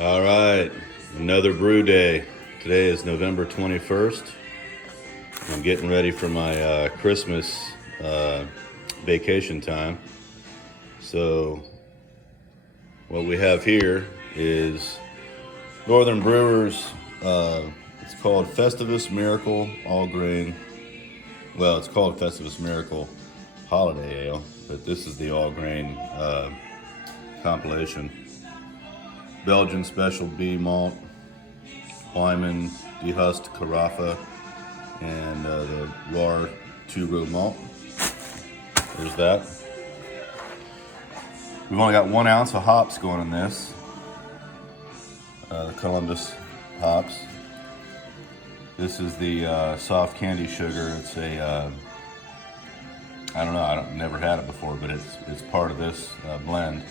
All right, another brew day. Today is November 21st. I'm getting ready for my Christmas vacation time. So what we have here is Northern Brewers. It's called Festivus Miracle All Grain. Well, it's called Festivus Miracle Holiday Ale, but this is the all grain compilation. Belgian Special B malt, Wyman dehusked Carafa, and the Loire 2-row malt. There's that. We've only got 1 ounce of hops going in this. The Columbus hops. This is the soft candy sugar. It's a I don't know. I've never had it before, but it's part of this blend,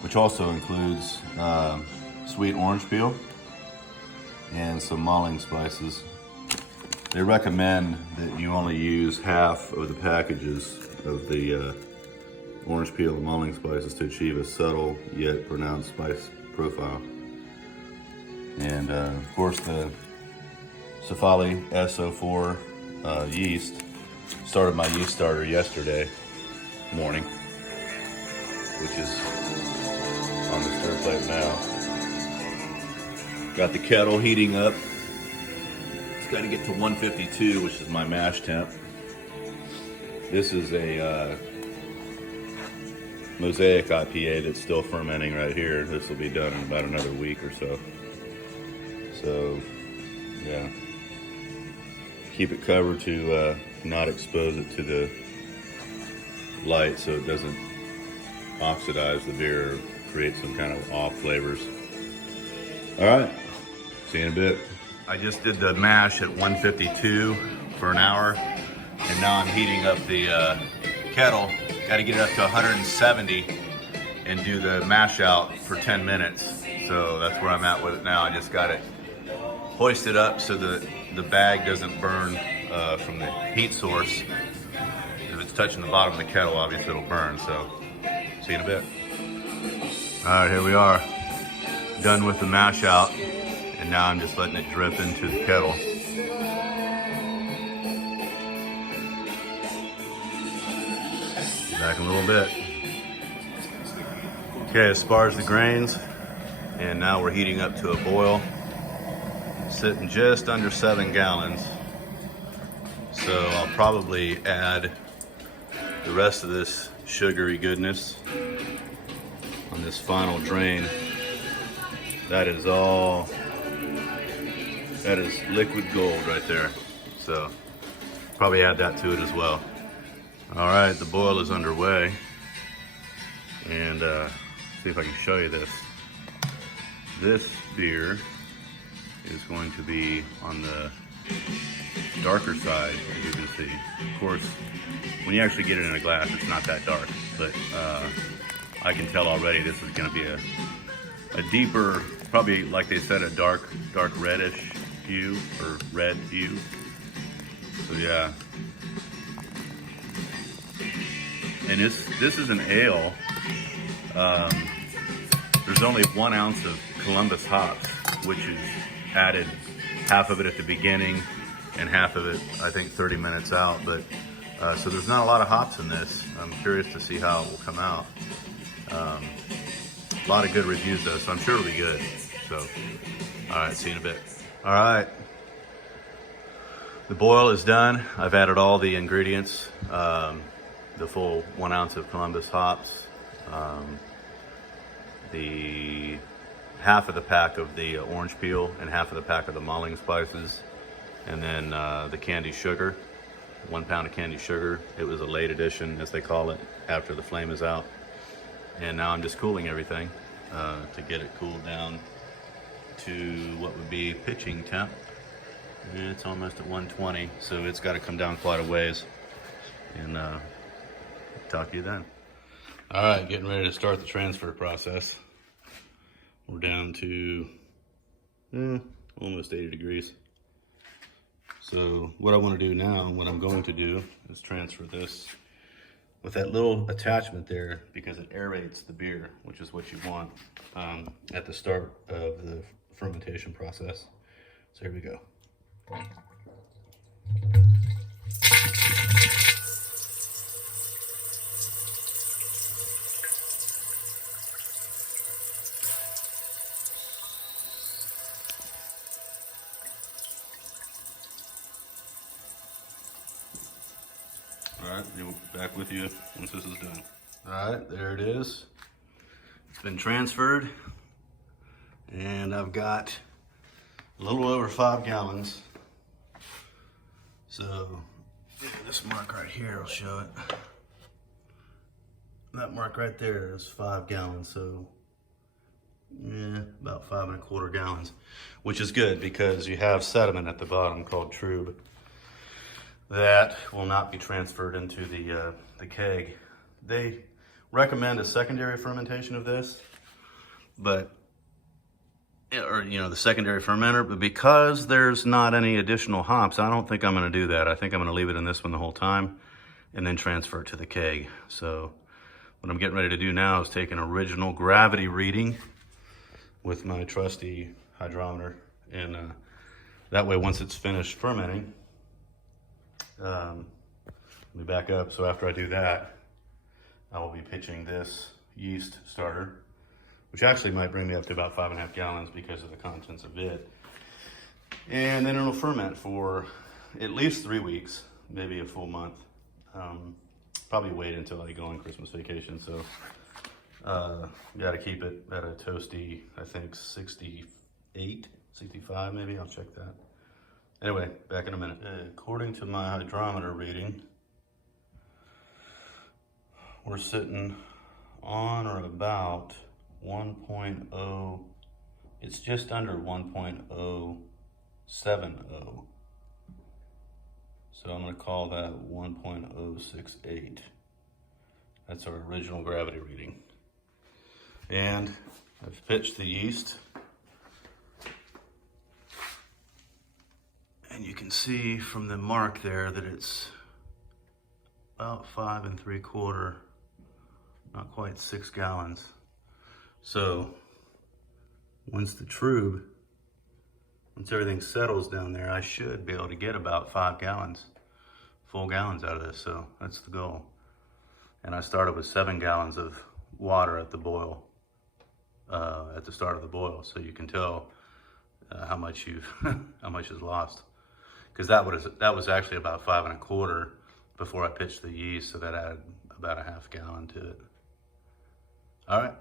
which also includes sweet orange peel and some malling spices. They recommend that you only use half of the packages of the orange peel and malling spices to achieve a subtle yet pronounced spice profile. And of course the Cephali SO4 yeast. Started my yeast starter yesterday morning, which is on the stir plate now. Got the kettle heating up. It's got to get to 152, which is my mash temp. This is a Mosaic IPA that's still fermenting right here. This will be done in about another week or so. So, yeah. Keep it covered to not expose it to the light so it doesn't oxidize the beer or create some kind of off flavors. All right, see you in a bit. I just did the mash at 152 for an hour, and now I'm heating up the kettle. Got to get it up to 170 and do the mash out for 10 minutes. So that's where I'm at with it now. I just got it hoisted up so the bag doesn't burn from the heat source. If it's touching the bottom of the kettle, obviously it'll burn. So see you in a bit. All right, here we are, done with the mash out, and now I'm just letting it drip into the kettle. Back in a little bit. Okay, as far as the grains, and now we're heating up to a boil, sitting just under 7 gallons. So I'll probably add the rest of this sugary goodness on this final drain. That is liquid gold right there. So probably add that to it as well. All right, the boil is underway, and see if I can show you this. This beer is going to be on the darker side, as you can see. Of course, when you actually get it in a glass, it's not that dark, but I can tell already this is going to be a deeper, probably like they said, a dark reddish hue, or red hue. So yeah. And this is an ale. There's only 1 ounce of Columbus hops, which is added half of it at the beginning and half of it, I think, 30 minutes out. But so there's not a lot of hops in this. I'm curious to see how it will come out. A lot of good reviews though, so I'm sure it'll be good. So, all right, see you in a bit. All right, the boil is done. I've added all the ingredients, the full 1 ounce of Columbus hops, the half of the pack of the orange peel and half of the pack of the malling spices, and then the candy sugar, 1 pound of candy sugar. It was a late addition, as they call it, after the flame is out. And now I'm just cooling everything to get it cooled down to what would be pitching temp. And it's almost at 120, so it's got to come down quite a ways. And talk to you then. All right, getting ready to start the transfer process. We're down to almost 80 degrees. So what I want to do now, what I'm going to do, is transfer this with that little attachment there because it aerates the beer, which is what you want at the start of the fermentation process. So here we go. All right, we'll be back with you once this is done. All right, there it is. It's been transferred, and I've got a little over 5 gallons. So this mark right here will show it. That mark right there is 5 gallons, so yeah, about 5¼ gallons, which is good because you have sediment at the bottom called trub that will not be transferred into the keg. They recommend a secondary fermentation of this, but the secondary fermenter, but because there's not any additional hops, I don't think I'm going to do that. I think I'm going to leave it in this one the whole time and then transfer it to the keg. So what I'm getting ready to do now is take an original gravity reading with my trusty hydrometer, and that way once it's finished fermenting, let me back up. So after I do that, I will be pitching this yeast starter, which actually might bring me up to about 5½ gallons because of the contents of it. And then it'll ferment for at least 3 weeks, maybe a full month. Probably wait until I go on Christmas vacation. So got to keep it at a toasty, I think 68, 65 maybe. I'll check that. Anyway, back in a minute. According to my hydrometer reading, we're sitting on or about 1.0, it's just under 1.070. So I'm going to call that 1.068. That's our original gravity reading. And I've pitched the yeast. And you can see from the mark there that it's about 5¾ not quite 6 gallons. So once everything settles down there, I should be able to get about 5 gallons, full gallons out of this. So that's the goal. And I started with 7 gallons of water at the boil, at the start of the boil. So you can tell how much how much is lost. Because that was actually about 5¼ before I pitched the yeast, so that added about ½ gallon to it. All right,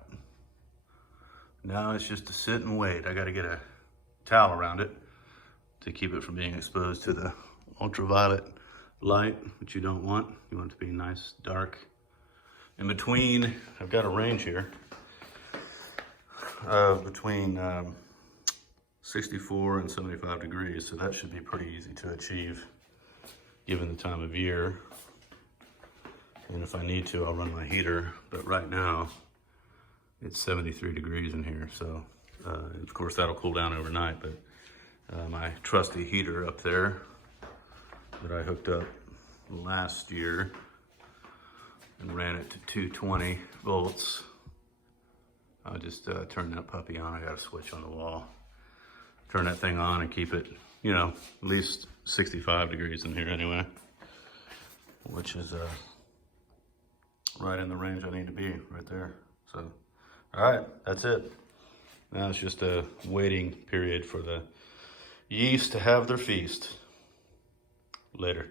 now it's just to sit and wait. I got to get a towel around it to keep it from being exposed to the ultraviolet light, which you don't want. You want it to be nice, dark. In between, I've got a range here of between 64 and 75 degrees, so that should be pretty easy to achieve given the time of year. And if I need to, I'll run my heater, but right now it's 73 degrees in here. So of course that'll cool down overnight, but my trusty heater up there that I hooked up last year and ran it to 220 volts. I'll just turn that puppy on. I got a switch on the wall. Turn that thing on and keep it, at least 65 degrees in here anyway, which is right in the range I need to be, right there. So, all right, that's it. Now it's just a waiting period for the yeast to have their feast. Later.